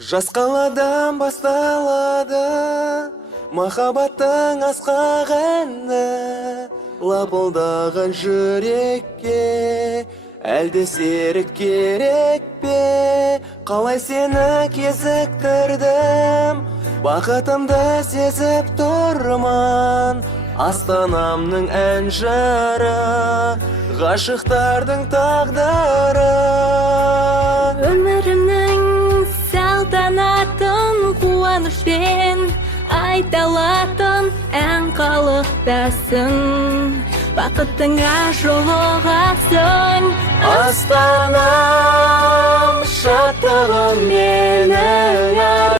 Жас қаладан басталады махаббаттың асқақ әні, лапылдаған жүрекке әлде серік керек пе? Қалай сені кезіктірдім, бақытымды сезіп тұрман. Астанамның ән жары, ғашықтардың тағдыры. Өмірімнің салтанатын қуанышпен айталатын ән қалықтасын, бақытыңа жолығасың. Астанам, шаттығым менің,